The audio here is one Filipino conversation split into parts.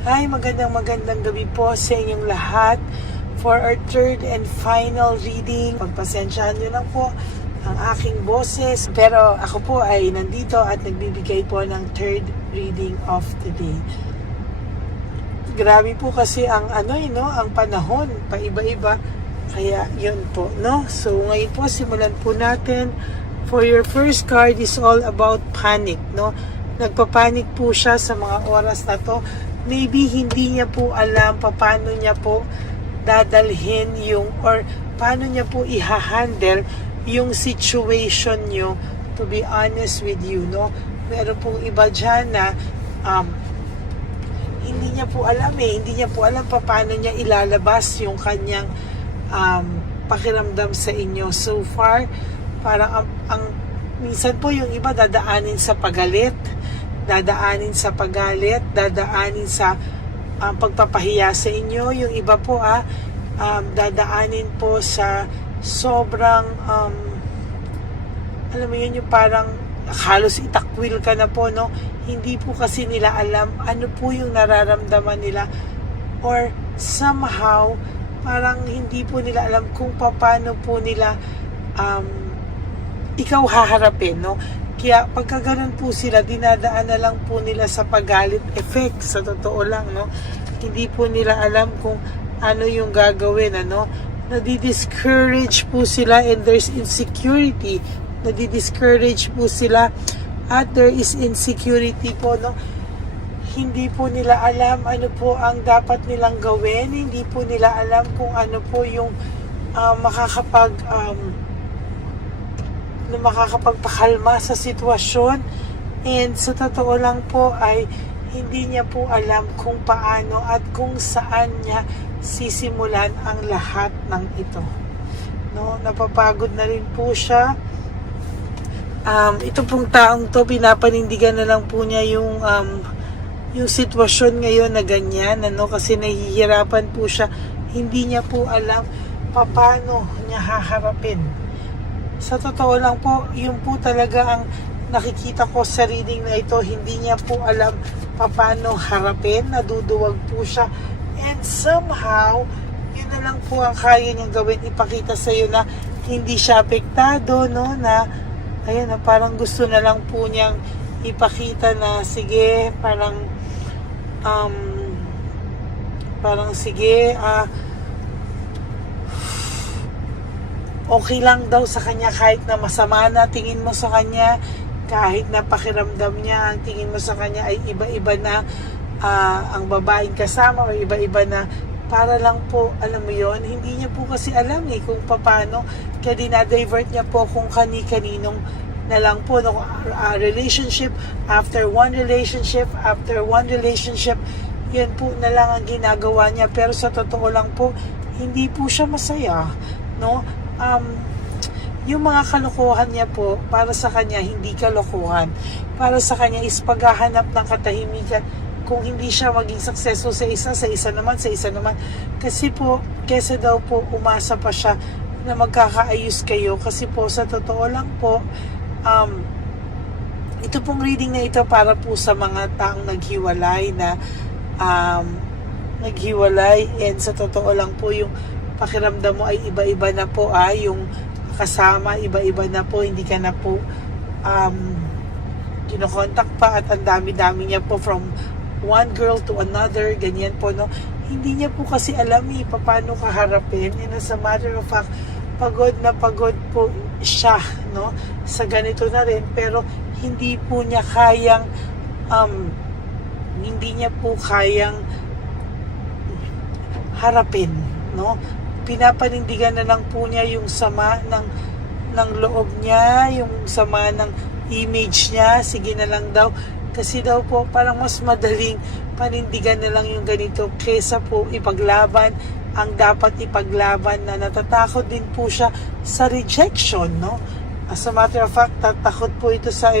Hi, magandang gabi po sa inyong lahat for our third and final reading. Pagpasensyahan nyo lang po ang aking boses, pero ako po ay nandito at nagbibigay po ng third reading of the day. Grabe po kasi ang ang panahon, paiba-iba. Kaya yun po, no? So ngayon po simulan po natin. For your first card is all about panic, no? Nagpapanik po siya sa mga oras na to. Maybe hindi niya po alam paano niya po dadalhin or paano niya po i-handle yung situation niyo, to be honest with you, no? Meron pong iba dyan na hindi niya po alam hindi niya po alam paano niya ilalabas yung kanyang pakiramdam sa inyo. So far, parang ang minsan po yung iba dadaanin sa pagalit, dadaanin sa pagpapahiya sa inyo. Yung iba po dadaanin po sa sobrang alam mo yun, yung parang halos itakwil ka na po, no? Hindi po kasi nila alam ano po yung nararamdaman nila, or somehow parang hindi po nila alam kung paano po nila ikaw haharapin, no? Kaya pagka ganun po sila, dinadaan na lang po nila sa pagalit effect, sa totoo lang, no? Hindi po nila alam kung ano yung gagawin, Nadi-discourage po sila, and there's insecurity. Nadi-discourage po sila at there is insecurity po, no? Hindi po nila alam ano po ang dapat nilang gawin. Hindi po nila alam kung ano po yung makakapagpakalma sa sitwasyon. And sa totoo lang po ay hindi niya po alam kung paano at kung saan niya sisimulan ang lahat ng ito, no? Napapagod na rin po siya. Ito pong taong to, pinapanindigan na lang po niya yung sitwasyon ngayon na ganyan, kasi nahihirapan po siya. Hindi niya po alam paano niya haharapin. Sa totoo lang po, yun po talaga ang nakikita ko sa reading na ito. Hindi niya po alam paano harapin, naduduwag po siya. And somehow, yun na lang po ang kaya niyang gawin, ipakita sa iyo na hindi siya apektado, no? Na, ayun, parang gusto na lang po niyang ipakita na, sige, sige, okay lang daw sa kanya kahit na masama na tingin mo sa kanya, kahit na pakiramdam niya, ang tingin mo sa kanya ay iba-iba na ang babaeng kasama, o iba-iba na, para lang po, alam mo yon, hindi niya po kasi alam kung paano, kaya dinadivert niya po kung kani-kaninong na lang po, no? Relationship after one relationship yan po na lang ang ginagawa niya. Pero sa totoo lang po, hindi po siya masaya, no? Yung mga kalokohan niya po, para sa kanya hindi kalokohan, para sa kanya is paghahanap ng katahimikan. Kung hindi siya maging successful sa isa naman, kasi po, kesa daw po umasa pa siya na magkakaayos kayo. Kasi po sa totoo lang po, ito pong reading na ito para po sa mga taong naghiwalay, and sa totoo lang po, yung pakiramdam mo ay iba-iba na po, yung kasama, iba-iba na po, hindi ka na po kinokontak pa, at ang dami-dami niya po from one girl to another, ganyan po, no? Hindi niya po kasi alam paano kaharapin, and as a matter of fact, pagod na pagod po siya, no? Sa ganito na rin, pero hindi po niya kayang harapin, no? Pinapanindigan na lang po niya yung sama ng loob niya, yung sama ng image niya. Sige na lang daw, kasi daw po parang mas madaling panindigan na lang yung ganito kesa po ipaglaban ang dapat ipaglaban, na natatakot din po siya sa rejection, no? As a matter of fact, tatakot po ito sa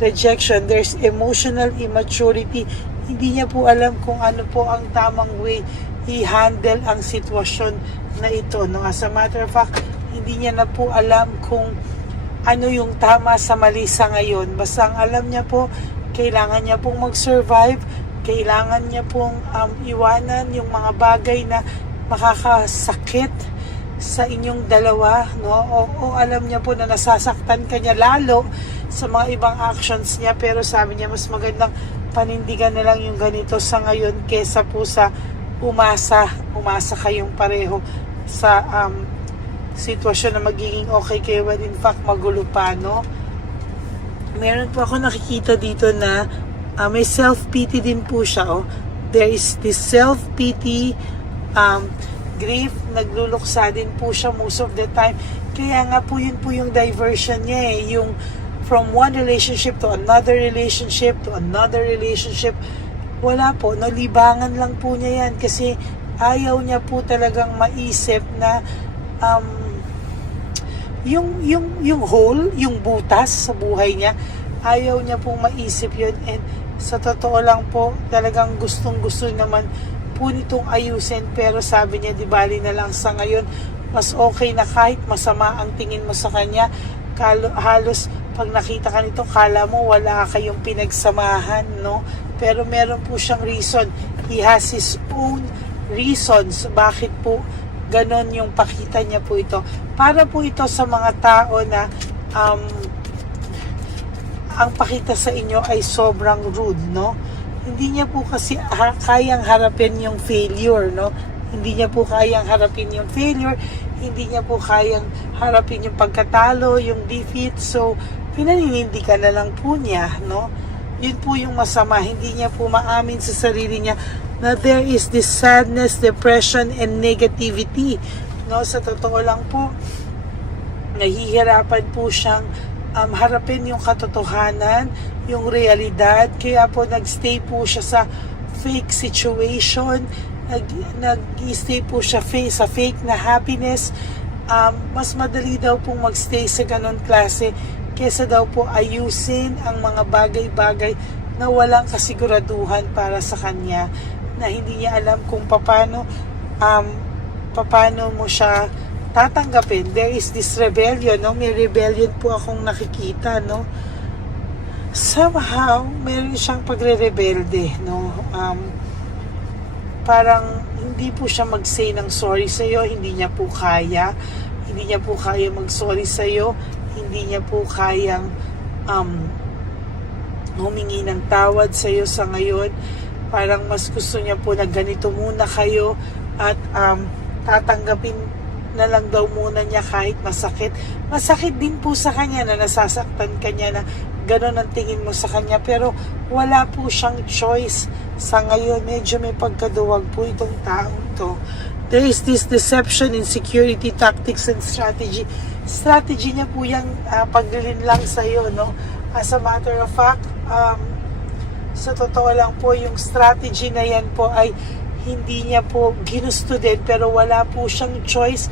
rejection. There's emotional immaturity. Hindi niya po alam kung ano po ang tamang way i-handle ang sitwasyon na ito, no? As a matter of fact, hindi niya na po alam kung ano yung tama sa mali sa ngayon. Basta ang alam niya po, kailangan niya pong mag-survive, kailangan niya pong iwanan yung mga bagay na makakasakit sa inyong dalawa, no? O alam niya po na nasasaktan ka niya lalo sa mga ibang actions niya, pero sabi niya mas magandang panindigan na lang yung ganito sa ngayon kesa po sa umasa kayong pareho sa sitwasyon na magiging okay kayo when in fact magulo pa, no? Meron po ako nakikita dito na may self-pity din po siya, oh. There is this self-pity, grief, nagluluksa din po siya most of the time. Kaya nga po yun po yung diversion niya yung from one relationship to another relationship to another relationship. Wala po, nalibangan lang po niya yan kasi ayaw niya po talagang maisip na yung hole, yung butas sa buhay niya, ayaw niya pong maisip yun. And sa totoo lang po, talagang gustong-gusto naman po nitong ayusin, pero sabi niya di bali na lang sa ngayon, mas okay na kahit masama ang tingin mo sa kanya, halos pag nakita ka nito, kala mo wala kayong pinagsamahan, no? Pero meron po siyang reason. He has his own reasons bakit po ganon yung pakita niya po ito. Para po ito sa mga tao na ang pakita sa inyo ay sobrang rude, no? Hindi niya po kasi kayang harapin yung failure, no? Hindi niya po kayang harapin yung failure, hindi niya po kayang harapin yung pagkatalo, yung defeat. So, pinaninindigan na lang po niya, no? Yun po yung masama. Hindi niya po maamin sa sarili niya na there is this sadness, depression, and negativity, no? Sa totoo lang po, nahihirapan po siyang harapin yung katotohanan, yung realidad. Kaya po nagstay po siya sa fake situation, nag-stay po siya sa fake na happiness. Mas madali daw pong magstay sa ganon klase kesa daw po ayusin ang mga bagay-bagay na walang kasiguraduhan para sa kanya, na hindi niya alam kung paano mo siya tatanggapin. There is this rebellion, no? May rebellion po akong nakikita, no? Somehow, meron siyang pagre-rebelde, no? Parang hindi po siya mag-say ng sorry sa'yo, hindi niya po kaya. Hindi niya po kaya mag-sorry sa'yo, hindi niya po kayang humingi ng tawad sa'yo sa ngayon. Parang mas gusto niya po na ganito muna kayo at tatanggapin na lang daw muna niya kahit masakit. Masakit din po sa kanya na nasasaktan ka niya, na gano'n ang tingin mo sa kanya, pero wala po siyang choice sa ngayon. Medyo may pagkaduwag po itong taong to. There is this deception, insecurity, tactics, and strategy. Strategy niya po yung paglilin lang sa'yo, no? As a matter of fact, sa totoo lang po, yung strategy na yan po ay hindi niya po ginusto din, pero wala po siyang choice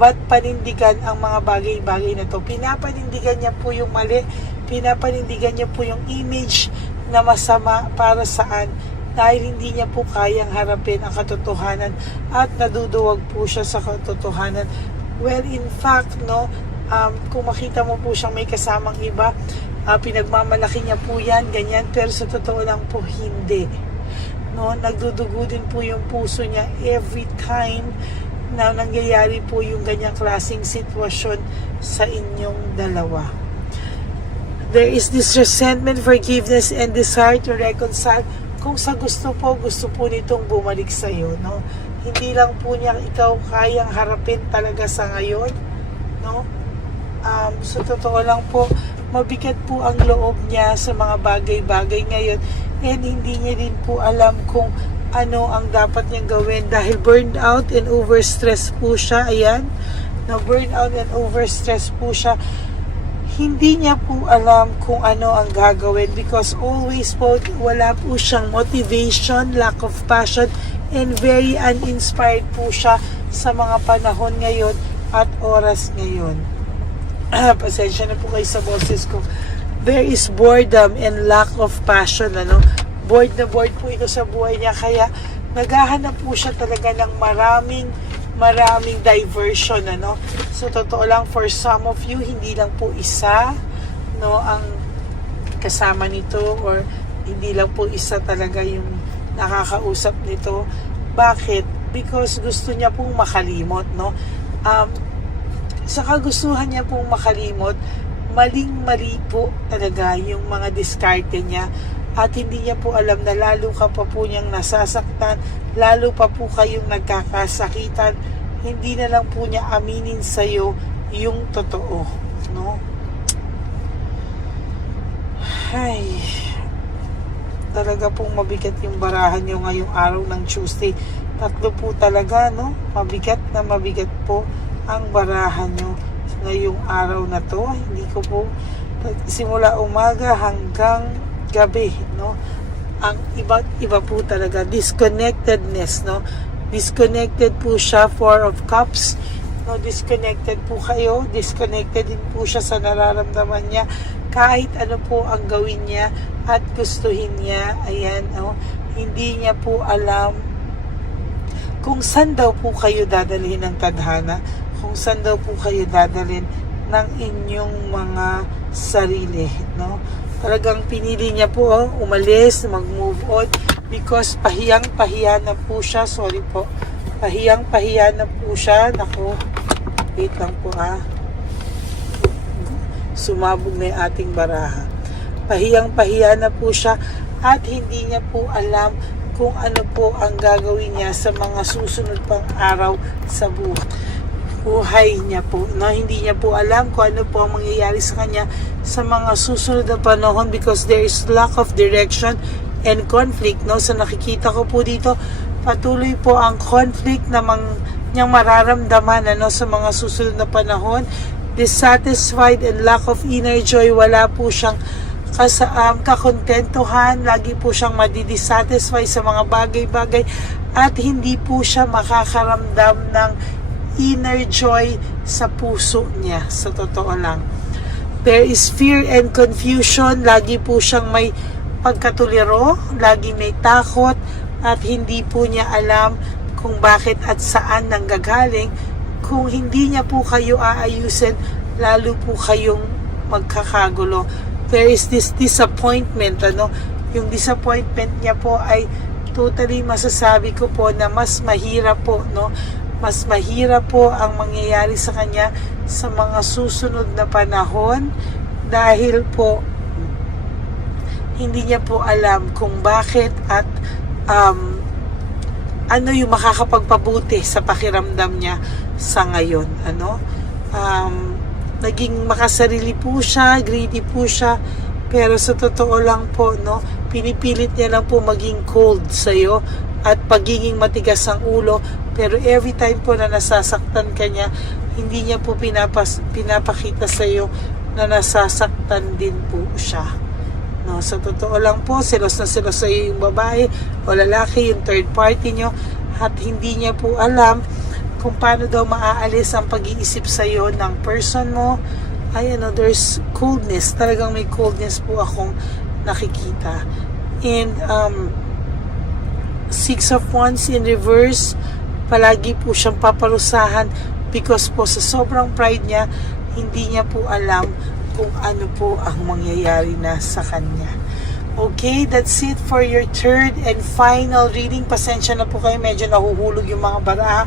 but panindigan ang mga bagay-bagay na to. Pinapanindigan niya po yung mali, pinapanindigan niya po yung image na masama para saan, dahil hindi niya po kayang harapin ang katotohanan at naduduwag po siya sa katotohanan. Well, in fact, no, kung makita mo po siyang may kasamang iba, pinagmamalaki niya po yan, ganyan, pero sa totoo lang po hindi. No, nagdudugo din po yung puso niya every time na nangyayari po yung ganyang klaseng sitwasyon sa inyong dalawa. There is this resentment, forgiveness, and desire to reconcile. Kung sa gusto po nitong bumalik sa iyo, no? Hindi lang po niya ikaw kayang harapin talaga sa ngayon, no? Sa totoo lang po, mabigat po ang loob niya sa mga bagay-bagay ngayon, and hindi niya din po alam kung ano ang dapat niyang gawin dahil burned out and overstressed po siya. Ayan, na burned out and overstressed po siya. Hindi niya po alam kung ano ang gagawin because always po wala po siyang motivation, lack of passion, and very uninspired po siya sa mga panahon ngayon at oras ngayon. Pasensya na po kayo sa boses ko. There is boredom and lack of passion, ano? Bored na bored po ito sa buhay niya, kaya naghahanap po siya talaga ng maraming diversion, ano? So, totoo lang, for some of you, hindi lang po isa, no, ang kasama nito, or Hindi lang po isa talaga yung nakakausap nito. Bakit? Because gusto niya pong makalimot, no? Sa kagustuhan niya pong makalimot, maling-mali po talaga yung mga diskarte niya, at hindi niya po alam na lalo ka pa po niyang nasasaktan, lalo pa po kayong nagkakasakitan, hindi na lang po niya aminin sa'yo yung totoo, no? Ay, talaga pong mabigat yung barahan niyo ngayong araw ng Tuesday. Tatlo po talaga, no? Mabigat po ang barahan niyo ngayong araw na to. Hindi ko po simula umaga hanggang gabi, no? Ang iba po talaga, disconnectedness, no? Disconnected po siya, Four of Cups, no? Disconnected po kayo, disconnected din po siya sa nararamdaman niya, kahit ano po ang gawin niya at gustuhin niya. Ayan, no? Hindi niya po alam kung saan daw po kayo dadalhin ng tadhana, kung saan daw po kayo dadalhin ng inyong mga sarili, no? Talagang pinili niya po umalis, mag-move on, because pahiyang-pahiya na po siya. Sorry po. Pahiyang-pahiya na po siya. Naku, wait lang po Sumabog na yung ating baraha. Pahiyang-pahiya na po siya, at hindi niya po alam kung ano po ang gagawin niya sa mga susunod pang araw sa buhay niya po, no? Hindi niya po alam kung ano po ang mangyayari sa kanya sa mga susunod na panahon, because there is lack of direction and conflict, no? So nakikita ko po dito, patuloy po ang conflict na niyang mararamdaman, ano, sa mga susunod na panahon. Dissatisfied and lack of inner joy, wala po siyang kakontentuhan, lagi po siyang madidisatisfy sa mga bagay-bagay, at hindi po siya makakaramdam ng inner joy sa puso niya, sa totoo lang. There is fear and confusion, lagi po siyang may pagkatuliro, lagi may takot, at hindi po niya alam kung bakit at saan nanggagaling. Kung hindi niya po kayo aayusin, lalo po kayong magkakagulo. There is this disappointment, ano? Yung disappointment niya po ay totally masasabi ko po na mas mahirap po, no? Mas mahirap po ang mangyayari sa kanya sa mga susunod na panahon, dahil po hindi niya po alam kung bakit at ano yung makakapagpabuti sa pakiramdam niya sa ngayon, ano? Naging makasarili po siya, greedy po siya, pero sa totoo lang po, no, pinipilit niya lang po maging cold sa'yo at pagiging matigas ang ulo, pero every time po na nasasaktan ka niya, hindi niya po pinapakita sa'yo na nasasaktan din po siya, no? Sa totoo lang po, selos na selos sa'yo yung babae o lalaki, yung third party nyo, at hindi niya po alam kung paano daw maaalis ang pag-iisip sa'yo ng person mo. Ay, ano, there's coldness. Talagang may coldness po akong nakikita. And, Six of Wands in reverse, palagi po siyang paparusahan, because po sa sobrang pride niya, hindi niya po alam kung ano po ang mangyayari na sa kanya. Okay, that's it for your third and final reading. Pasensya na po kayo, medyo nahuhulog yung mga baraha.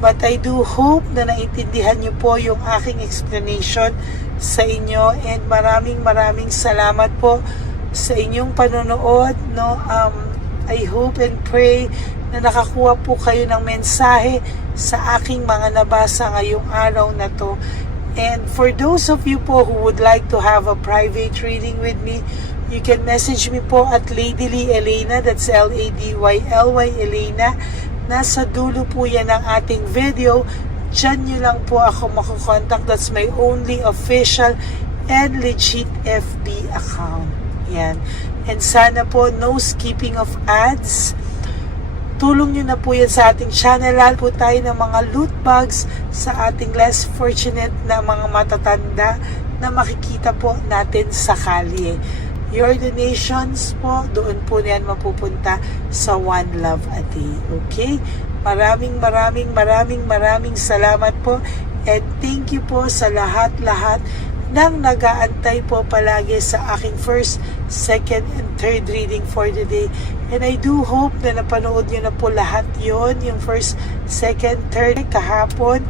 But I do hope na naintindihan niyo po yung aking explanation sa inyo. And maraming salamat po sa inyong panonood, no? I hope and pray na nakakuha po kayo ng mensahe sa aking mga nabasa ngayong araw na to. And for those of you po who would like to have a private reading with me, you can message me po at Ladyly Elena, that's Ladyly Elena. Nasa dulo po yan ng ating video. Diyan nyo lang po ako makukontak. That's my only official and legit FB account. Yan. And sana po, no skipping of ads. Tulong nyo na po yan sa ating channel. Lalo po tayo ng mga loot bags sa ating less fortunate na mga matatanda na makikita po natin sa kalye. Your donations po, doon po yan mapupunta sa One Love a Day. Okay? Maraming salamat po. And thank you po sa lahat-lahat nang nag-aantay po palagi sa aking first, second, and third reading for the day. And I do hope na napanood nyo na po lahat yon, yung first, second, third kahapon,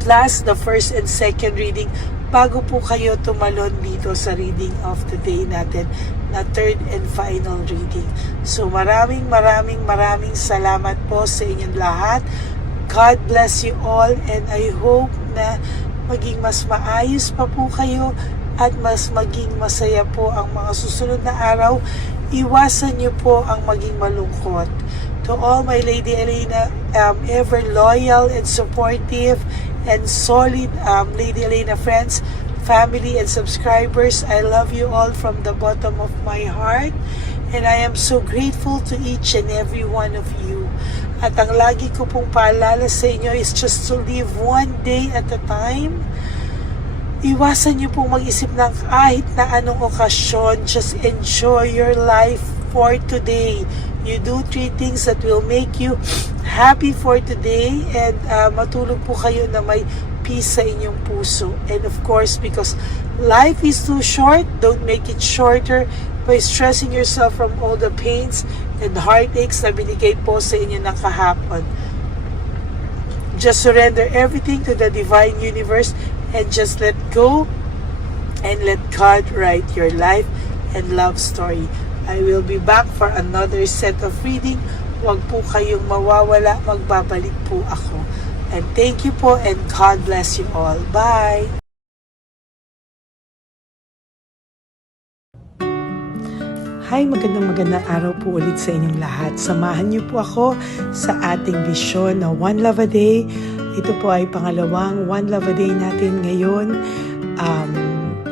plus the first and second reading bago po kayo tumalon dito sa reading of the day natin na third and final reading. So maraming salamat po sa inyong lahat. God bless you all, and I hope na maging mas maayos pa po kayo at mas maging masaya po ang mga susunod na araw. Iwasan niyo po ang maging malungkot. To all my Lady Elena, ever loyal and supportive and solid Lady Elena friends, family, and subscribers, I love you all from the bottom of my heart, and I am so grateful to each and every one of you. At ang lagi ko pong paalala sa inyo is just to live one day at a time. Iwasan niyo pong mag-isip ng kahit na anong okasyon. Just enjoy your life for today. You do 3 things that will make you happy for today, and matulog po kayo na may peace sa inyong puso. And of course, because life is too short, don't make it shorter by stressing yourself from all the pains and heartaches na binigay po sa inyo ng kahapon. Just surrender everything to the divine universe and just let go and let God write your life and love story. I will be back for another set of reading. Huwag po kayong mawawala, magbabalik po ako. And thank you po, and God bless you all. Bye! Hi, magandang araw po ulit sa inyong lahat. Samahan niyo po ako sa ating vision na One Love a Day. Ito po ay pangalawang One Love a Day natin ngayon.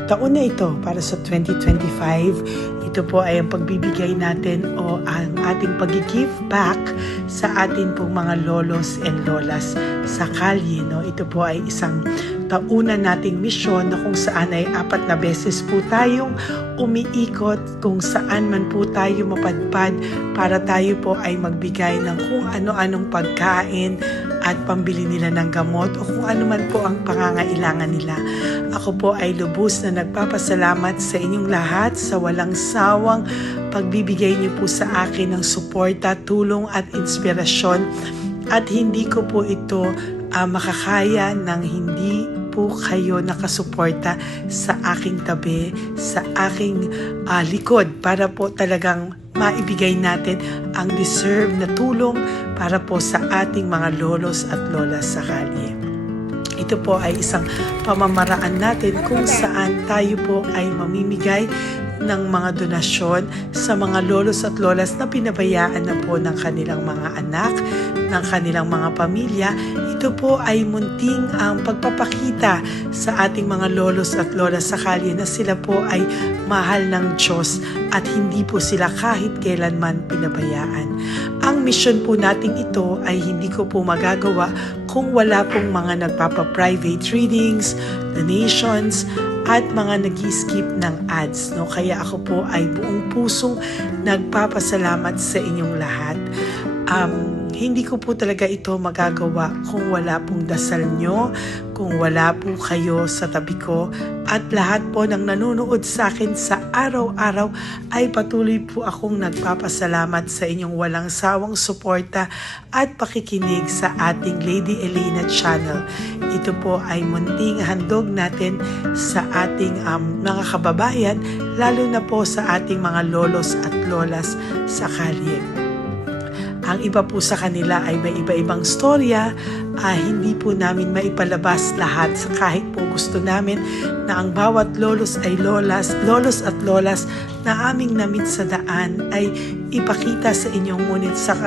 Taon na ito para sa 2025. Ito po ay ang pagbibigay natin o ang ating pag-give back sa atin pong mga lolos and lolas sa kalye. No? Ito po ay isang taunan nating misyon na kung saan ay 4 na beses po tayong umiikot kung saan man po tayo mapadpad para tayo po ay magbigay ng kung ano-anong pagkain at pambili nila ng gamot o kung ano man po ang pangangailangan nila. Ako po ay lubos na nagpapasalamat sa inyong lahat sa walang sawang pagbibigay niyo po sa akin ng suporta, tulong at inspirasyon, at hindi ko po ito makakaya ng hindi po kayo nakasuporta sa aking tabi, sa aking likod para po talagang maibigay natin ang deserve na tulong para po sa ating mga lolos at lolas sa kalye. Ito po ay isang pamamaraan natin kung saan tayo po ay mamimigay ng mga donasyon sa mga lolos at lolas na pinabayaan na po ng kanilang mga anak, ng kanilang mga pamilya. Ito po ay munting ang pagpapakita sa ating mga lolos at lolas sa kalye na sila po ay mahal ng Diyos at hindi po sila kahit kailanman pinabayaan. Ang mission po natin ito ay hindi ko po magagawa kung wala pong mga nagpapa-private readings, donations, at mga nag-skip ng ads. No? Kaya ako po ay buong pusong nagpapasalamat sa inyong lahat. Hindi ko po talaga ito magagawa kung wala pong dasal nyo, kung wala po kayo sa tabi ko, at lahat po ng nanonood sa akin sa araw-araw ay patuloy po akong nagpapasalamat sa inyong walang sawang suporta at pakikinig sa ating Lady Elena channel. Ito po ay munting handog natin sa ating mga kababayan, lalo na po sa ating mga lolos at lolas sa kalye. Ang iba po sa kanila ay may iba-ibang storya, hindi po namin maipalabas lahat kahit po gusto namin na ang bawat lolos ay lolos at lolas na aming namit sa daan ay ipakita sa inyong, ngunit sa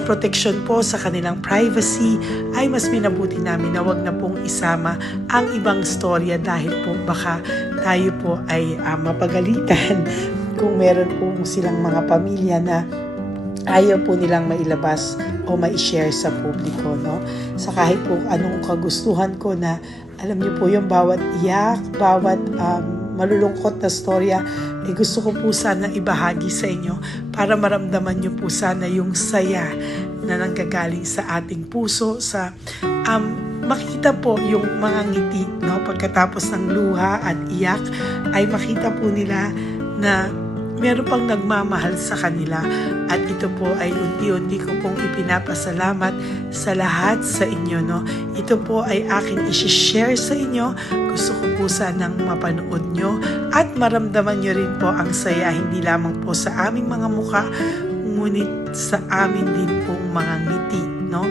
protection po sa kanilang privacy ay mas minabuti namin na wag na pong isama ang ibang storya dahil po baka tayo po ay mapagalitan kung meron po silang mga pamilya na ayaw po nilang mailabas o ma-share sa publiko, no? Sa kahit po anong kagustuhan ko na, alam niyo po yung bawat iyak, bawat malulungkot na storya, gusto ko po sana ibahagi sa inyo para maramdaman niyo po sana yung saya na nanggagaling sa ating puso, sa makita po yung mga ngiti, no? Pagkatapos ng luha at iyak, ay makita po nila na meron pang nagmamahal sa kanila. At ito po ay unti-unti ko pong ipinapasalamat sa lahat sa inyo, no? Ito po ay aking isi-share sa inyo. Gusto ko po sanang mapanood nyo at maramdaman nyo rin po ang saya, hindi lamang po sa aming mga mukha, ngunit sa amin din pong mga ngiti, no?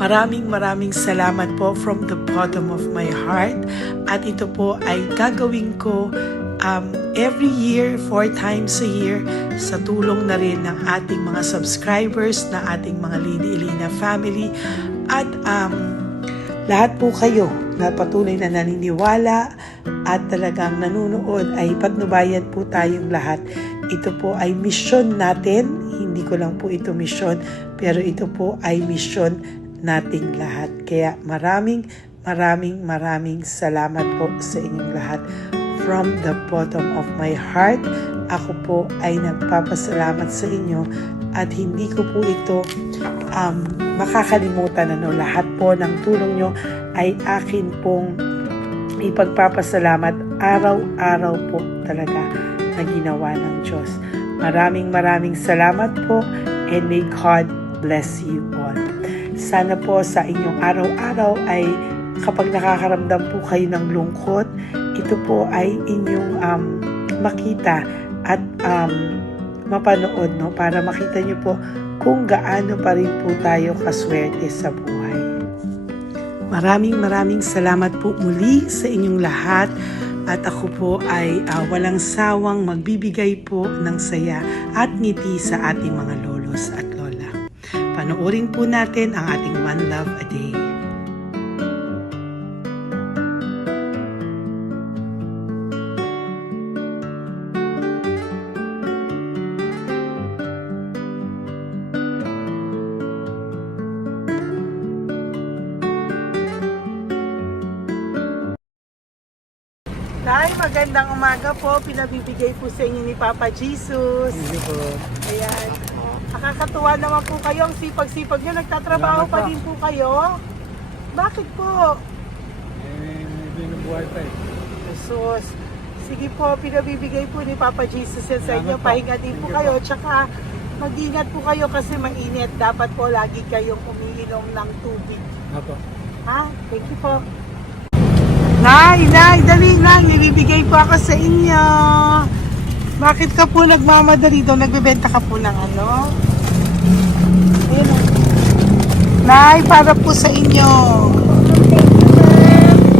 Maraming salamat po from the bottom of my heart. At ito po ay gagawin ko every year, 4 times a year, sa tulong na rin ng ating mga subscribers, na ating mga Lady Elena family, at lahat po kayo na patuloy na naniniwala at talagang nanunood, ay patnubayan po tayong lahat. Ito po ay mission natin, hindi ko lang po ito mission, pero ito po ay mission nating lahat. Kaya maraming salamat po sa inyong lahat. From the bottom of my heart, ako po ay nagpapasalamat sa inyo at hindi ko po ito makakalimutan. Lahat po ng tulong nyo ay akin pong ipagpapasalamat araw-araw po talaga na ginawa ng Diyos. Maraming salamat po, and may God bless you all. Sana po sa inyong araw-araw ay kapag nakakaramdam po kayo ng lungkot, ito po ay inyong makita at mapanood, no? Para makita nyo po kung gaano pa rin po tayo kaswerte sa buhay. Maraming salamat po muli sa inyong lahat. At ako po ay walang sawang magbibigay po ng saya at ngiti sa ating mga lolos at lola. Panoorin po natin ang ating One Love a Day. Nay, magandang umaga po. Pinabibigay po sa inyo ni Papa Jesus. Hindi po. Ayan. Nakakatuwa naman po kayo. Ang sipag-sipag nyo. Nagtatrabaho Salamat pa po. din po kayo. Bakit po? May binubuhay pa eh. Jesus. Sige po, pinabibigay po ni Papa Jesus yan sa inyo. Salamat po. Pahinga din po Thank you kayo. Tsaka mag-ingat po kayo kasi mainit. Dapat po lagi kayong umiinom ng tubig. Apo. Ha? Thank you po. Nay, dali na. Nilibigay po ako sa inyo. Bakit ka po nagmamadali doon? Nagbebenta ka po ng ano? Ayun. Nay, para po sa inyo.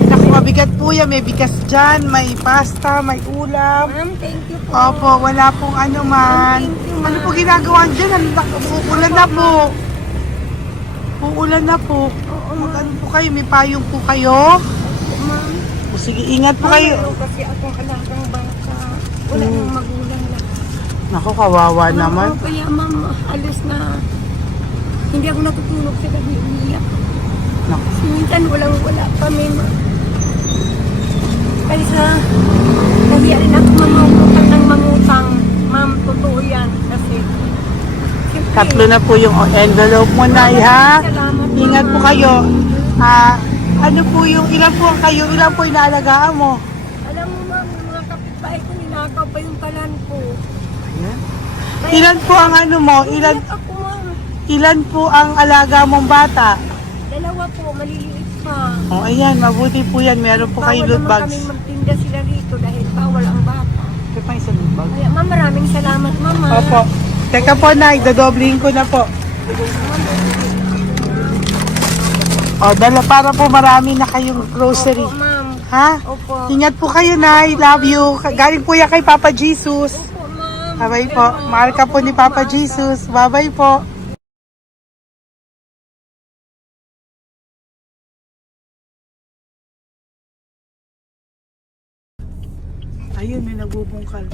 Naku, mabigat po yan. May bigas dyan, may pasta, may ulam. Ma'am, thank you po. Opo, wala pong ano man. Thank you, Ano ma'am. po ginagawa dyan? Uulan na po. Uulan na po. Mag-ano po kayo? May payong po kayo? Ma'am, O, sige, ingat po kayo. meron kasi akong alagang bangka. Wala nang magulang na. Naku, kawawa naman. Oo, kaya ma'am, halos na hindi ako natutulog sa gabi. Umiyak. Naku. Minsan wala kami, ma'am. Kaya sa kaya rin ako mangutang. Ma'am, totoo yan. Kasi siyempre, Tatlo na po yung envelope mo, Nay, ha? salamat, Ingat po ma'am. kayo. Ano po yung, ilan po kayo, ilan po inaalagaan mo? Alam mo ma'am, yung mga kapitbahay ko, ninakaw pa yung kalan ko. Kaya- Ilan po ang ano mo? Umiyak ako, ma'am. Ilan po ang alaga mong bata? Dalawa po, maliliit pa. O, ayan, mabuti po yan. Meron po kayo loot Bawal naman bags. kaming magtinda sila rito dahil bawal ang bata. Ito pa isang loot bag. Kaya ma'am, maraming salamat, mama. Opo. Teka po, Nay, dodoblihin ko na po. O, dala para po marami na kayong grocery. Opo, ma'am. Ha? Opo. Ingat po kayo, Nay. Love you. Galing po yan kay Papa Jesus. Opo, ma'am. Bye-bye po. Mahal ka po ni Papa Jesus. Bye-bye po. Ayun, may nagbubungkal.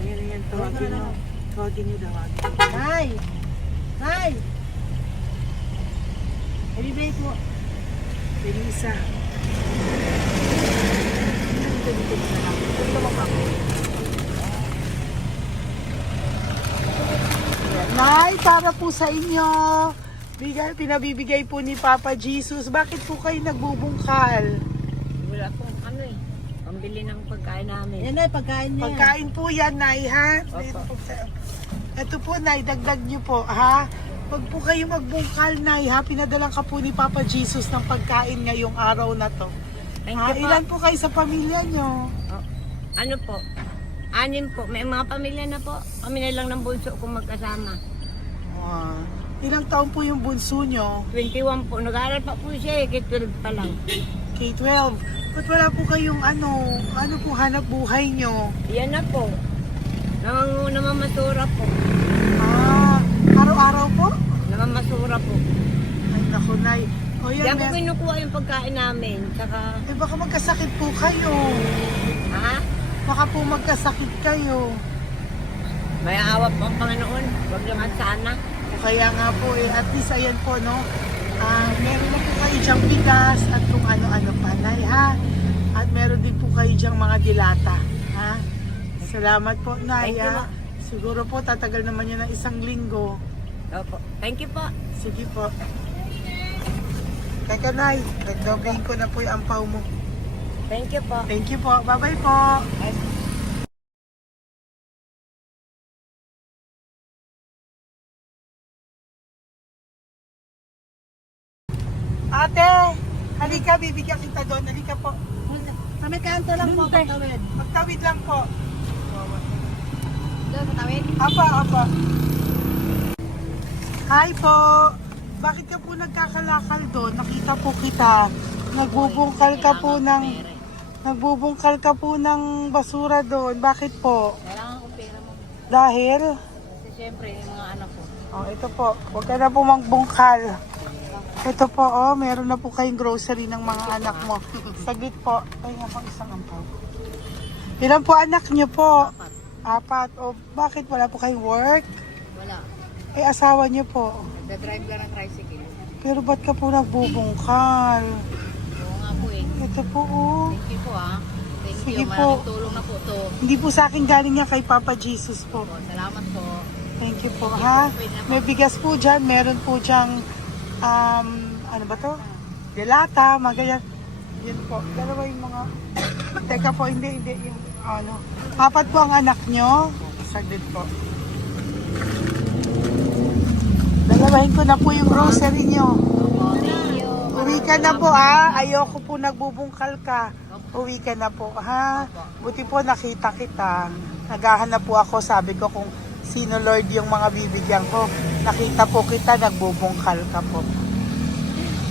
Ayan, tawagin nyo. Tawagin nyo, tawagin. Hi! Hi! Ibibigay po. Elisa. Nay, para po sa inyo. Pinabibigay po ni Papa Jesus. Bakit po kayo nagbubungkal? Wala pong ano eh. Pambili ng pagkain namin. Yan na, pagkain niya. Pagkain po yan, Nay, ha? Opo. Ito po, Nay, dagdag nyo po, ha? Huwag po kayo magbungkal, Nay, ha? Pinadalang ka po ni Papa Jesus ng pagkain ngayong araw na to. Thank Ha? you po. Ilan po kayo sa pamilya nyo? Oh, ano po? 6 po. May mga pamilya na po. Kami na lang ng bunso kung magkasama. Ilang taon po yung bunso nyo? 21 po. Nag-aaral pa po siya eh. K-12 pa lang. K-12. Ba't wala po kayong ano po hanap buhay nyo? Yan na po. Namamasura po. Araw-araw po? Namamasura po. Ay, naku, Nay. O yan, Diyan po kinukuha yung pagkain namin. Tsaka, baka magkasakit po kayo. ha? Baka po magkasakit kayo. May awa po ang Panginoon. Huwag naman sana. O kaya nga po at least ayan po, no? Meron na po kayo diyang bigas at kung ano-ano pa, Nay, ha? At meron din po kayo diyang mga dilata, ha? Salamat po, Nay, Thank you, ha? Ma. Siguro po tatagal naman yun ng 1 linggo. Opo. Thank you po. Sige po. Teka, Nay, nagdobling ko na po yung ampaw mo. Thank you po. Thank you po. Bye-bye po. Ate, halika, bibigyan kita doon. Halika po. Sa may kanto lang po, patawid. Magtawid lang po. Doon, patawid. Apa. Hi po. Bakit ka po nagkakalakal doon? Nakita po kita. Nagbubungkal ka po ng basura doon. Bakit po? Kailangan ko pera mo. Dahil? Kasi syempre, yung mga anak ko. Oh, ito po. Huwag ka na po magbungkal. Ito po, oh, meron na po kayong grocery ng mga anak mo. Saglit po. Ay, nga po, isang ampaw. Ilan po anak niyo po? 4. O, bakit wala po kayong work? Wala. Eh, asawa niyo po. Nagda-drive lang ng tricycle. Pero ba't ka po nagbubungkal? Oo nga po eh. Ito po, oh. Thank you po ah. Thank Sige you. po. Maraming tulong na po to. Hindi po sa akin galing yan kay Papa Jesus po. Po, salamat po. Thank you po, ha? May bigas po dyan. Meron po dyang, ano ba to? Delata, magayan. Yan po. Dalawa yung mga... Teka po, hindi. Yung, ano. 4 po ang anak nyo. Saglit po. Dalawahin ko na po yung grocery nyo. Thank you. Uwi ka na po, ha? Ayoko po nagbubungkal ka. Uwi ka na po, ha? Buti po nakita kita. Naghahanap po ako, sabi ko kung sino Lord yung mga bibigyan ko. Nakita po kita, nagbubungkal ka po.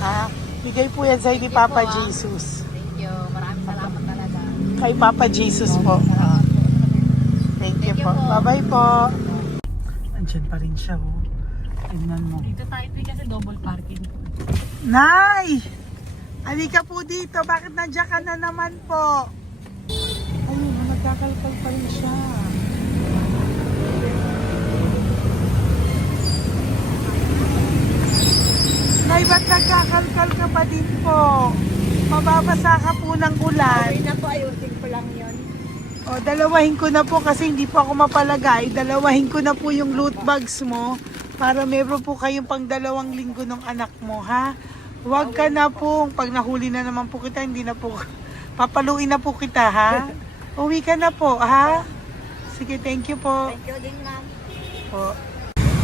Ha? Bigay po yan sa'yo ni Papa Jesus. Thank you. Maraming salamat talaga. Kay Papa Jesus po. Thank you po. Bye-bye po. Andiyan pa rin siya, oh. Tingnan mo. Dito tayo kasi double parking. Nay! Halika po dito. Bakit nandiyan ka na naman po? Ayun, nagkakalkal pa rin siya. Nay, ba't nagkakalkal ka pa din po? Mababasa ka po ng ulan. Uwi na po. Ayusin ko lang yun. O, dalawahin ko na po kasi hindi po ako mapalagay. Dalawahin ko na po yung loot bags mo para meron po kayong pang 2 linggo ng anak mo, ha? Huwag ka na po. Pag nahuli na naman po kita, hindi na po. Papaluin na po kita, ha? Uwi ka na po, ha? Sige, thank you po. Thank you din, ma'am. Po.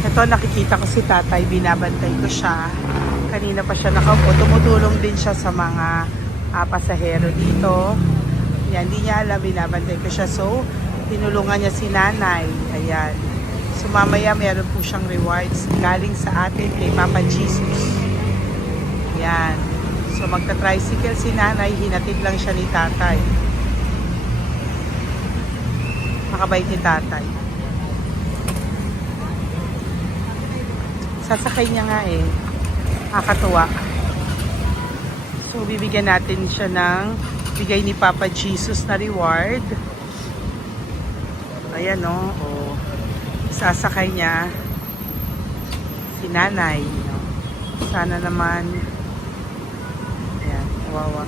Ito, nakikita ko si tatay. Binabantay ko siya. Kanina pa siya nakaupo. Tumutulong din siya sa mga pasahero dito. Yan, hindi niya alam, binabantay ko siya. So, tinulungan niya si nanay. Ayan. So, mamaya meron po siyang rewards galing sa atin kay Papa Jesus. Ayan. So, magta-tricycle si nanay. Hinatid lang siya ni tatay. Makabait ni tatay. Sasakay niya nga eh. Nakakatuwa. So, bibigyan natin siya ng bigay ni Papa Jesus na reward. Ayan, no? O, sasakay niya si nanay. No? Sana naman ayan, kawawa.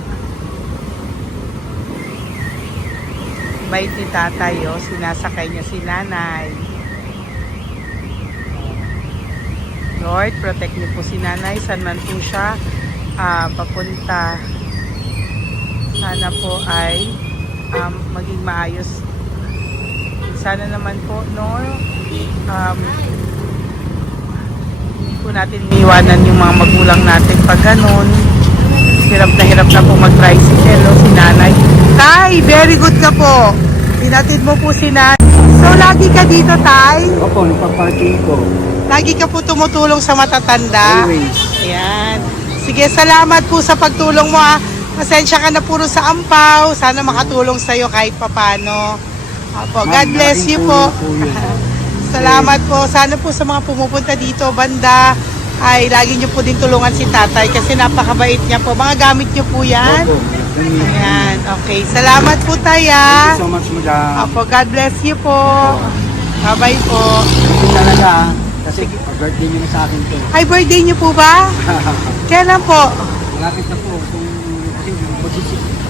Bait ni tatay, oh. Sinasakay niya si nanay. Lord, protect niyo po si nanay. Saan man po siya papunta. Sana po ay maging maayos. Sana naman po, no, hindi po natin iwanan yung mga magulang natin pag ganun. Hirap na po mag-tricycle, no, si nanay. Tay, very good ka po. Pinatid mo po si nanay. So, lagi ka dito, Tay? Opo, nagpa-parking ko. Lagi ka po tumutulong sa matatanda. Always. Ayan. Sige, salamat po sa pagtulong mo, ha. Pasensya ka na puro sa ampaw. Sana makatulong sa'yo kahit papano. Opo, God bless you po. Salamat po. Sana po sa mga pumupunta dito, banda, ay lagi nyo po din tulungan si tatay kasi napakabait niya po. Mga gamit nyo po yan. Opo. Ayan, okay. Salamat po tayo. Thank you so much, madam. Opo, God bless you po. Bye-bye po. Ito talaga, kasi birthday niyo na sa akin to. Ay, birthday niyo po ba? Kailan po? Malapit na po.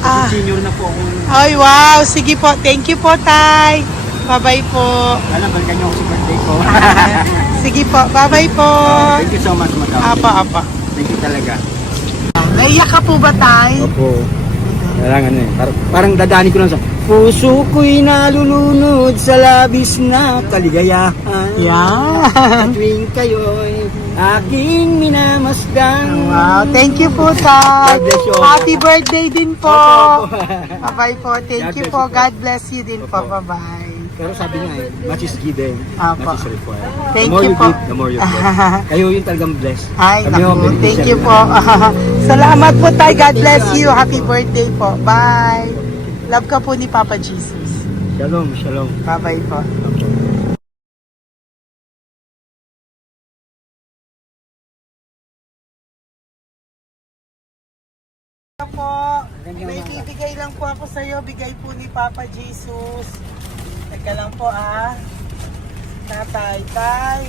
Ah. Senior na po ako. Ay, wow. Sige po. Thank you po, Tay. Bye-bye po. Alam, balikan niyo ako sa birthday ko. Sige po. Bye-bye po. Thank you so much, madam. Apa. Thank you talaga. Naiyak ka po ba, Tay? Opo. Kailangan eh. Parang dadaanin ko lang sa puso ko'y nalulunod sa labis na kaligayahan. Yan. Tuwing kayo'y aking minamasdan. Wow. Thank you po, Tay. God bless you. Happy birthday din po. Opo. Bye-bye po. Thank God you bless po. you po. God bless you din po. Opo. Bye-bye. Pero sabi nga eh, much is given, Apo. much is required. Thank the more you you po. give, the more you get. Kayo yung talagang blessed. Ay, Kami yung naku. Thank beneficiary you na. po. Salamat po, Tay. God bless you. Happy birthday po. Bye. Love ka po ni Papa Jesus. Shalom, shalom. Bye-bye po. Po, may bibigay lang po ako sa iyo, bigay po ni Papa Jesus. Teka lang po Tatay, Tay.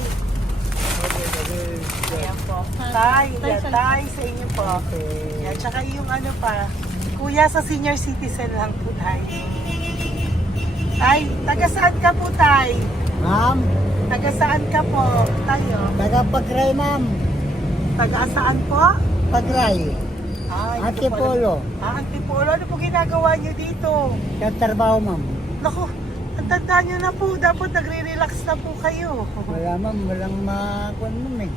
Ayan po. Tay, Tay sa inyo po. Yan, tsaka yung ano pa, Kuya sa senior citizen lang po, Tay. Tay, taga saan ka po, Tay? Ma'am, Taga saan ka po, tayo? taga-Pagray, ma'am. Taga saan po? Pagray. Hindi ko po alam. Antipolo. Ano po ginagawa niyo dito? Katrabaho, ma'am. Naku, ang tanda niyo na po. Dapat nagre-relax na po kayo. Wala, ma'am. Walang makuan, ma'am eh.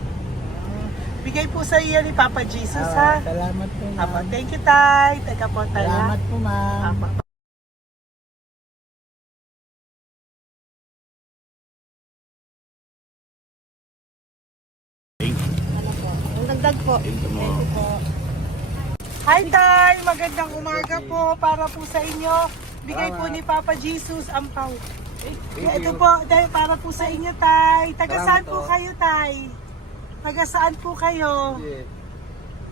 Bigay po sa iyo ni Papa Jesus, ha? Salamat po, ma'am. Apo, thank you, Tay. Teka po, Tay. Salamat po, ma'am. Apo. Dagdag po. Hi, Tay. Magandang umaga po. Para po sa inyo. Bigay po ni Papa Jesus ang pau. Ito po, Tay, para po sa inyo, Tay. Taga saan po kayo, Tay? Taga saan po kayo?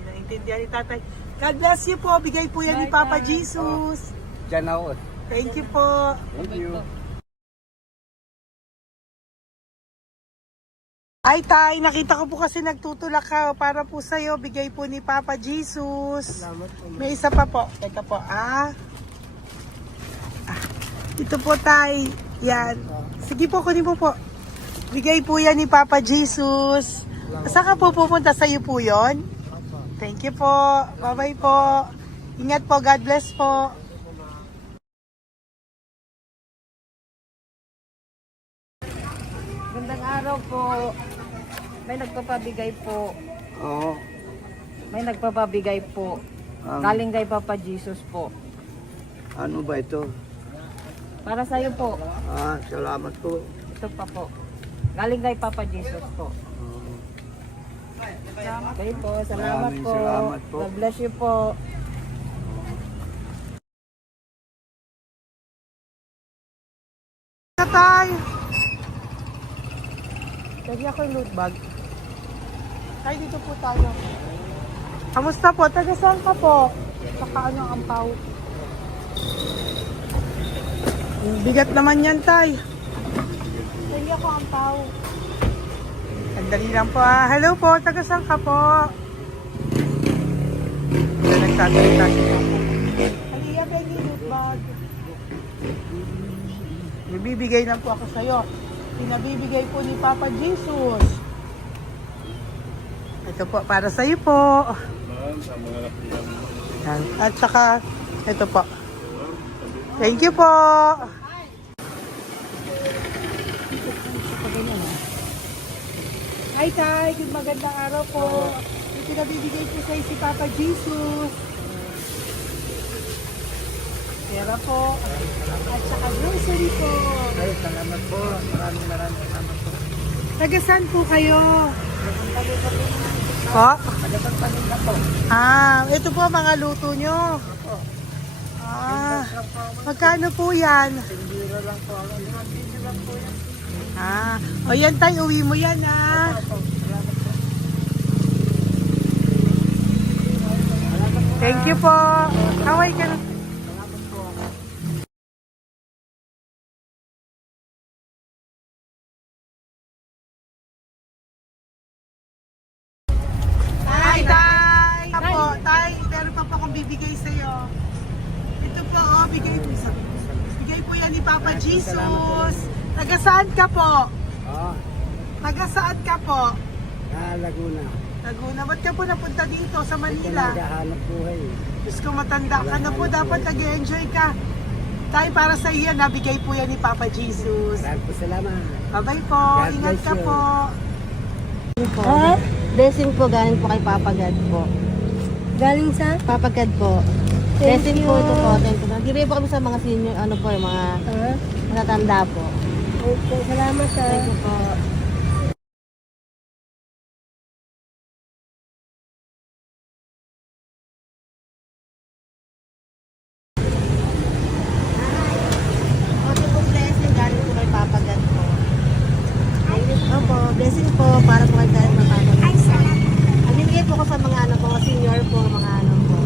Naintindihan ni Tatay. God bless you po. Bigay po yan ni Papa Jesus. Diyan ako. Thank you po. Thank you. Ay, Tay, nakita ko po kasi nagtutulak ka para po sa'yo. Bigay po ni Papa Jesus. May isa pa po. Teka po, Ito po, Tay. Yan. Sige po, kunin mo po. Bigay po yan ni Papa Jesus. Saan ka po pupunta? Sa'yo po yon? Thank you po. Bye-bye po. Ingat po. God bless po. Gandang araw po. May nagpapabigay po. Oo. May nagpapabigay po. Galing kay Papa Jesus po. Ano ba ito? Para sa'yo po. Salamat po. Ito pa po. Galing kay Papa Jesus po. Okay po. Salamat Maraming po. salamat po. God bless you po. Tay! Lagi ako yung loot bag. Tay, dito po tayo. Kamusta po? Taga saan ka po? Saka ano ang ampaw? Bigat naman yan, Tay. Lagi ako ampaw. Sandali lang po, Hello po, taga saan ka po? Nagsasalita siya. Halika, Benny, loot bag. Bibigay lang po ako sa'yo. Pinabibigay po ni Papa Jesus. Ito po, para sa iyo po. Yan. At saka, ito po. Thank you po. Hi, Tay. Good magandang araw po. Ito na bibigay po sa'yo si Papa Jesus. Pera po. At saka grocery po. Ay, salamat po. Maraming salamat po. Taga saan po kayo? Po? Tagapagpaninda po. Ito po mga luto nyo. Magkano po yan? Biro lang po. Biro lang po yan. O yan tayo, uwi mo yan Thank you po. Kaway ka na. Hi, Tay! Tay, meron pa po akong bibigay sa'yo. Ito po, bigay po yan ni Papa Jesus. Taga saan ka po? Taga saan ka po? Laguna. Laguna. Ba't ka po napunta dito sa Manila? Naghahanap buhay. Diyos ko, matanda ka na po. Dapat nag-enjoy ka. Tay, para sa iyo, nabigay po yan ni Papa Jesus. Maraming po salamat. Bye-bye po. God Ingat bless ka you. po. Blessing po galing po kay Papa God po. Galing sa? Papa God po. Thank Blessing you. po ito po. Thank you. Nagdibigay po kami sa mga senior, ano po, yung mga matatanda po. Okay, salamat Thank you po. Ito po blessing galing po kay Papa God po. Opo, blessing po para po kay God na Papa God. Ang bibigay po ko sa mga ano po, senior po, mga ano po.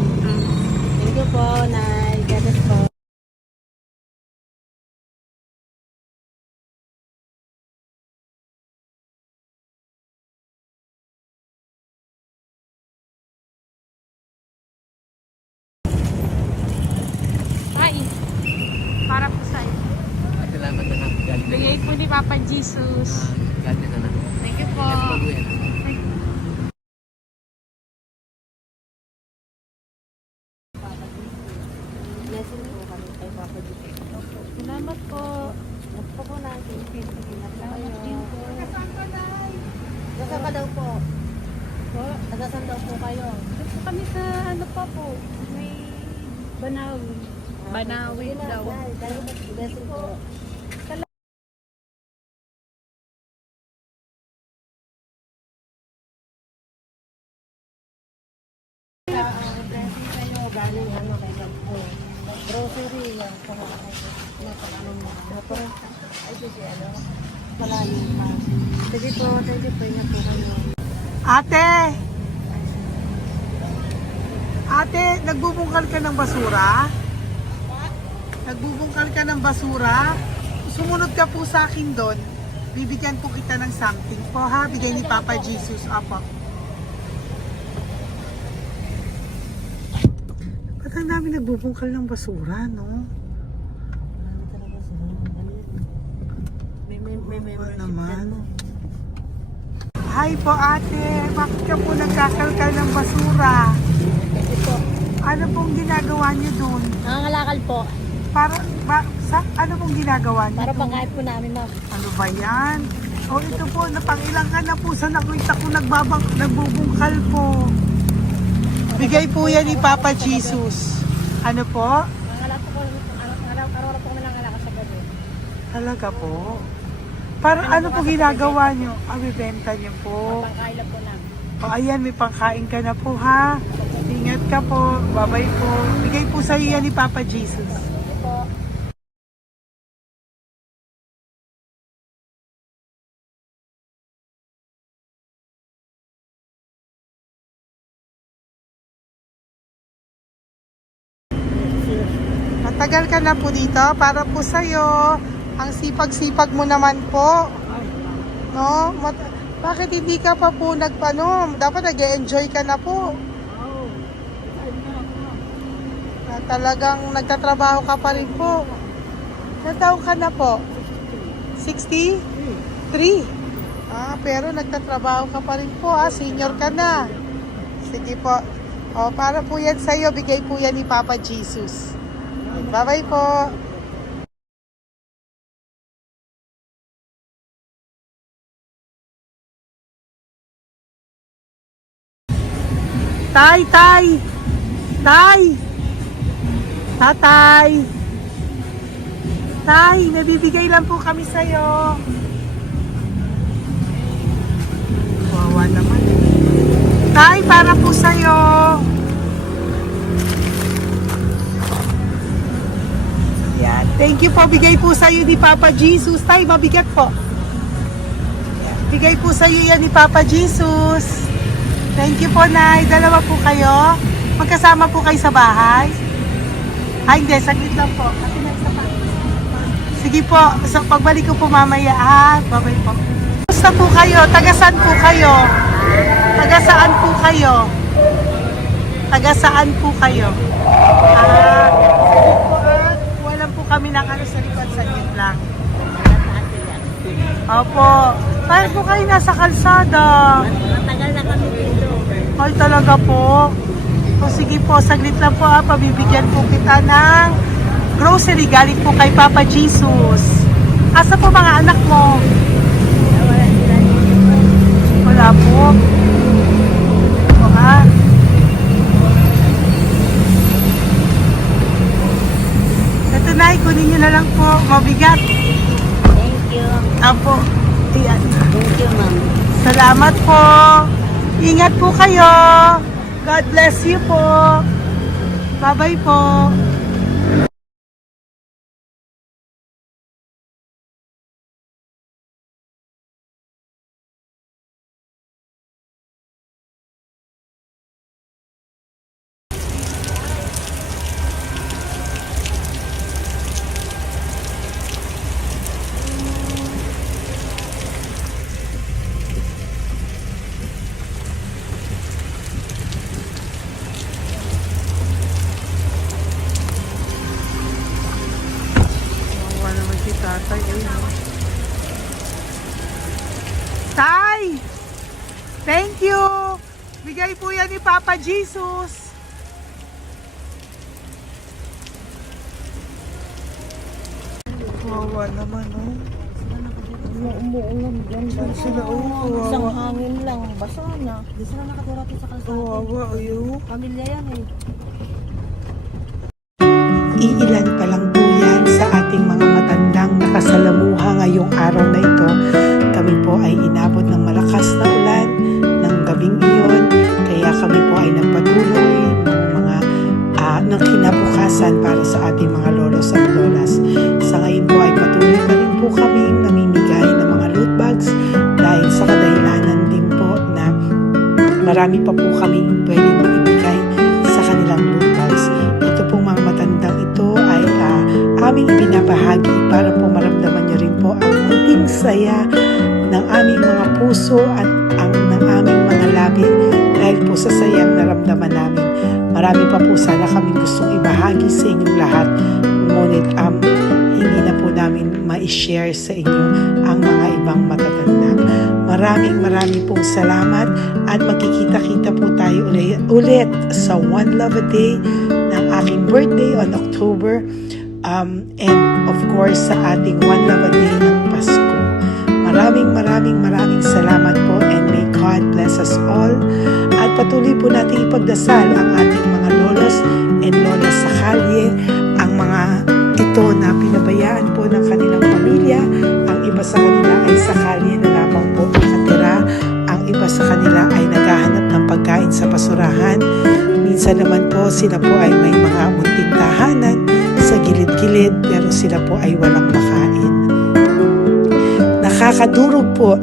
Thank you po, Nay. God bless po. Ay, para po sa iyo. Salamat na lang. Bigay po ni Papa Jesus. God bless na. Thank you po. Blessing po kami kay Papa God. Salamat po. Nagpo po natin. Ingat po kayo. Nasaan ka daw po? Po. Nasaan daw po kayo? Dito kami sa ano pa po. May Banawi. Banawi Sige na, daw. Nay. Blessing po. Blessing kayo. Galing ano kay God po. Grocery yan. Ano mo. Ay, sige, ano. Malalim pa. Sige po, thank you po. Ingat po kayo. Ate! Ate, nagbubungkal ka ng basura? Nagbubungkal ka ng basura? Sumunod ka po sa akin doon. Bibigyan po kita ng something po ha. Bigay ni Papa Jesus. Apo. Ba't ang dami nagbubungkal ng basura, no? Marami talaga sila. Ano yun? May Ano membership naman? yan, no? Hi po ate, bakit ka po nagkakalkal ng basura? Kasi po, Ano pong ginagawa niyo doon? nangangalakal po. Ano pong ginagawa niyo Para doon? pangkain po namin, ma'am. Ano ba yan? O ito po, napangilang ka na po sa nakita ko nagbubungkal po. Bigay po yan ni Papa Jesus. Ano po? Nangangalakal po araw-araw po kami nangangalakal sa gabi. Talaga po? Para ano po ginagawa niyo? Bibenta niyo po. Pangkain lang po namin. O ayan, may pangkain ka na po ha. Ingat ka po. Bye-bye po. Bigay po sa iyo yan ni Papa Jesus. Po. Matagal ka na po dito para po sa'yo. Ang sipag-sipag mo naman po. No? Bakit hindi ka pa po nagpano? Dapat nag-enjoy ka na po. Na talagang nagtatrabaho ka pa rin po. Ilang taon ka na po? 63? pero nagtatrabaho ka pa rin po, senior ka na. Sige po. O, para po yan sa'yo, bigay po yan ni Papa Jesus. Bye-bye po. Tay, tay! Tay! Tatay! Tay, nabibigay lang po kami sa'yo. Wawa naman. Tay, para po sa'yo. Yan. Thank you po. Bigay po sa'yo ni Papa Jesus. Tay, mabigat po. Yan. Bigay po sa'yo yan ni Papa Jesus. Thank you po, Nay. Dalawa po kayo. Magkasama po kayo sa bahay. Ay, hindi. Saglit lang po. Kasi nasa pa. Sige po. So, pagbalik ko po mamaya. Bye-bye po. Gusto po kayo? Taga-saan po kayo? Taga-saan po kayo? Taga-saan po kayo? Sige po, walang po kami ng ano sa likod. Saglit lang. Opo. Paano po kayo nasa kalsada? Matagal na kami dito. Ay, talaga po. O sige po, saglit lang po pabibigyan po kita ng grocery galing po kay Papa Jesus. Asa po mga anak mo? Wala sila dito. Wala po. O ha? Ito na, kunin nyo na lang po. Mabigat. Thank you. Apo. Ayan. Thank you, ma'am. Salamat po. Ingat po kayo. God bless you po. Bye-bye po. Wala naman si tatay. Tay! Thank you! Bigay po yan ni Papa Jesus. Wawa naman, oh. Umuulan dyan. Saan sila, oh? Isang Wawa. hangin lang. Basa na. Di sila nakatira sa kalsada. Wawa, ayo. Pamilya yan eh. Iilan pa lang po yan sa ating mga matandang nakasalamuha ngayong araw na ito. Kami po ay inabot ng malakas na ulan ng gabing iyon. Kaya kami po ay nagpatuloy ng mga ng kinabukasan para sa ating mga lolos at lolas. Sa ngayon po ay patuloy pa rin po kami namimigay ng mga loot bags dahil sa kadahilanan din po na marami pa po kami pwede maibigay sa kanilang loot bags. Ito pong mga matandang ito ay aming ibinabahagi para po maramdaman nyo rin po ang munting saya ng aming mga puso at ng aming mga labi dahil po sa sayang naramdaman namin. Marami pa po sana kaming gustong ibahagi sa inyong lahat, ngunit hindi na po namin ma-share sa inyo ang mga ibang matatanda. Maraming pong salamat at magkikita-kita po tayo ulit sa One Love a Day ng aking birthday on October and of course sa ating One Love a Day ng Pasko. Maraming salamat po and may God bless us all. At patuloy po natin ipagdasal ang ating mga lolos and lolas sa kalye, ang mga ito na pinabayaan po ng kanilang pamilya. Ang iba sa kanila ay sa kalye na lamang po nakatira. Ang iba sa kanila ay naghahanap ng pagkain sa basurahan. Minsan naman po sila po ay may mga munting tahanan sa gilid-gilid pero sila po ay walang makain. Nakakadurog po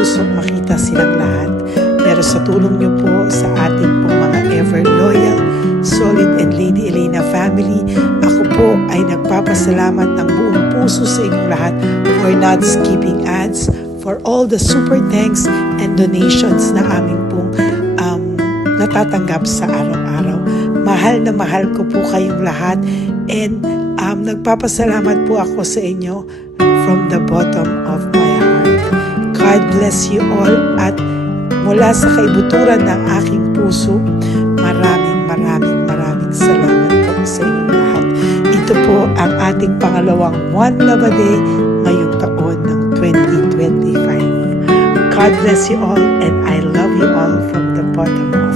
pusong makita silang lahat. Pero sa tulong niyo po sa ating pong mga ever loyal, solid and Lady Elena family, ako po ay nagpapasalamat ng buong puso sa inyong lahat for not skipping ads, for all the super thanks and donations na aming pong natatanggap sa araw-araw. Mahal na mahal ko po kayong lahat, and nagpapasalamat po ako sa inyo from the bottom of my heart. God bless you all, at mula sa kaibuturan ng aking puso, maraming salamat po sa inyong lahat. Ito po ang ating pangalawang One Love a Day ngayong taon ng 2025. God bless you all, and I love you all from the bottom of